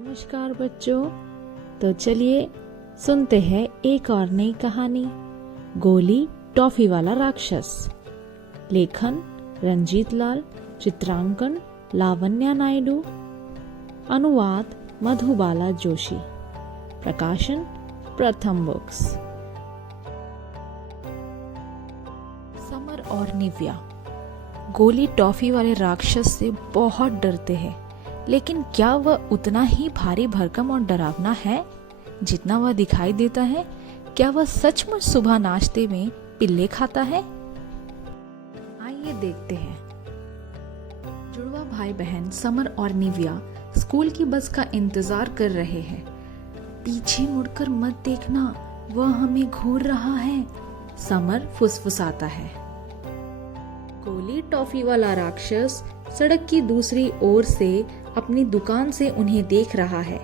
नमस्कार बच्चों। तो चलिए सुनते हैं एक और नई कहानी, गोली टॉफी वाला राक्षस। लेखन रंजीत लाल, चित्रांकन लावण्या नायडू, अनुवाद मधुबाला जोशी, प्रकाशन प्रथम बुक्स। समर और निव्या गोली टॉफी वाले राक्षस से बहुत डरते हैं, लेकिन क्या वह उतना ही भारी भरकम और डरावना है जितना वह दिखाई देता है? क्या वह सचमुच सुबह नाश्ते में पिल्ले खाता है? आइए देखते हैं। जुड़वा भाई बहन समर और निव्या स्कूल की बस का इंतजार कर रहे हैं। पीछे मुड़कर मत देखना, वह हमें घूर रहा है, समर फुसफुसाता है। गोली टॉफी वाला राक्षस सड़क की दूसरी ओर से अपनी दुकान से उन्हें देख रहा है।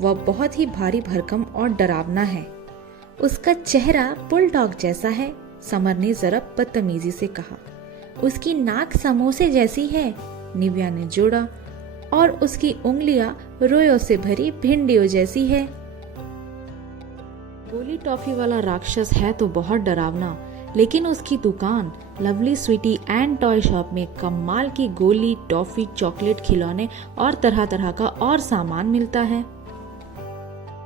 वह बहुत ही भारी भरकम और डरावना है। उसका चेहरा बुलडॉग जैसा है, समर ने जरा बदतमीजी से कहा। उसकी नाक समोसे जैसी है, निव्या ने जोड़ा, और उसकी उंगलियां रोयों से भरी भिंडियों जैसी है। गोली टॉफी वाला राक्षस है तो बहुत डरावना, लेकिन उसकी दुकान lovely sweety and toy shop में कमाल की गोली, टॉफी, चॉकलेट, खिलौने और तरह तरह का और सामान मिलता है।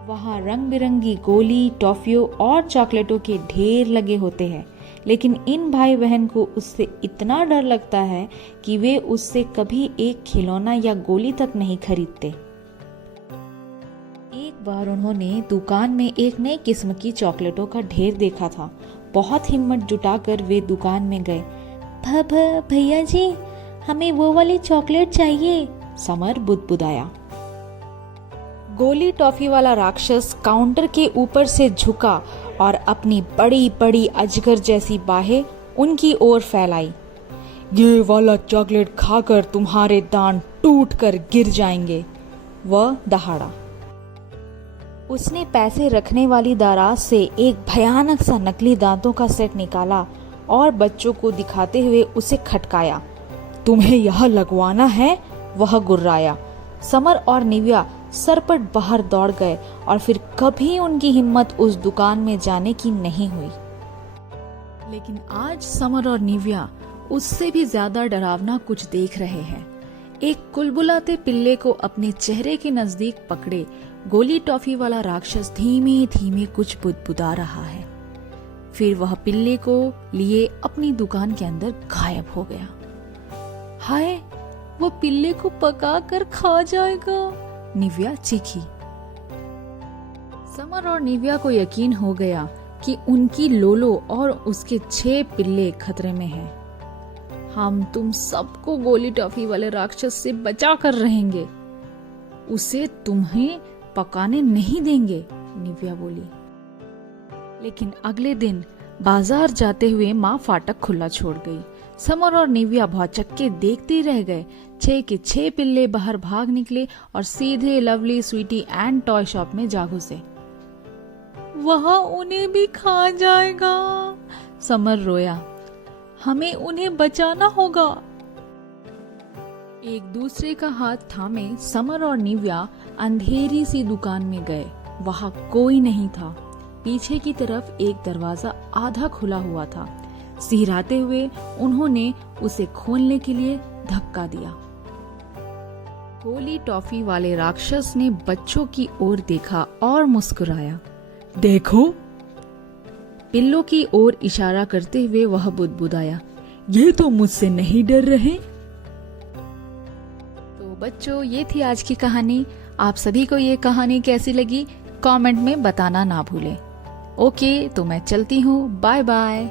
वहाँ रंग बिरंगी गोली, टॉफियों और चॉकलेटों के ढेर लगे होते हैं, लेकिन इन भाई बहन को उससे इतना डर लगता है कि वे उससे कभी एक खिलौना या गोली तक नहीं खरीदते। एक बार उन्होंने दुकान में एक नई किस्म की चॉकलेटों का ढेर देखा था। बहुत हिम्मत जुटाकर वे दुकान में गए। भैया जी, हमें वो वाली चॉकलेट चाहिए, समर बुदबुदाया। गोली टॉफी वाला राक्षस काउंटर के ऊपर से झुका और अपनी बड़ी बड़ी अजगर जैसी बाहें उनकी ओर फैलाई। ये वाला चॉकलेट खाकर तुम्हारे दांत टूट कर गिर जाएंगे, वह दहाड़ा। उसने पैसे रखने वाली दराज से एक भयानक सा नकली दांतों का सेट निकाला और बच्चों को दिखाते हुए उसे खटकाया। तुम्हें यह लगवाना है, वह गुर्राया। समर और निव्या सरपट बाहर दौड़ गए और फिर कभी उनकी हिम्मत उस दुकान में जाने की नहीं हुई। लेकिन आज समर और निव्या उससे भी ज्यादा डरावना कुछ देख रहे हैं। एक कुलबुलाते पिल्ले को अपने चेहरे के नजदीक पकड़े गोली टॉफी वाला राक्षस धीमे धीमे कुछ बुदबुदा रहा है। फिर वह पिल्ले को लिए अपनी दुकान के अंदर गायब हो गया। हाय, वो पिल्ले को पका कर खा जाएगा, निव्या चीखी। समर और निव्या को यकीन हो गया कि उनकी लोलो और उसके 6 पिल्ले खतरे में हैं। हम तुम सबको गोली टॉफी वाले राक्षस से बचा कर रहेंगे, उसे तुम्हें पकाने नहीं देंगे, निव्या बोली। लेकिन अगले दिन बाजार जाते हुए माँ फाटक खुला छोड़ गई। समर और निव्या भौचक्के देखते रह गए। 6 के 6 पिल्ले बाहर भाग निकले और सीधे lovely sweety and toy shop में जा घुसे। वहाँ उन्हें भी खा जाएगा, समर रोया। हमें उन्हें बचाना होगा। एक दूसरे का हाथ थामे समर और निव्या अंधेरी सी दुकान में गए। वहां कोई नहीं था। पीछे की तरफ एक दरवाजा आधा खुला हुआ था। सिहराते हुए उन्होंने उसे खोलने के लिए धक्का दिया। गोली टॉफी वाले राक्षस ने बच्चों की ओर देखा और मुस्कुराया। देखो, पिल्लों की ओर इशारा करते हुए वह बुदबुदाया। ये तो मुझसे नहीं डर रहे। तो बच्चों, ये थी आज की कहानी। आप सभी को ये कहानी कैसी लगी कमेंट में बताना ना भूलें। ओके, तो मैं चलती हूँ। Bye bye.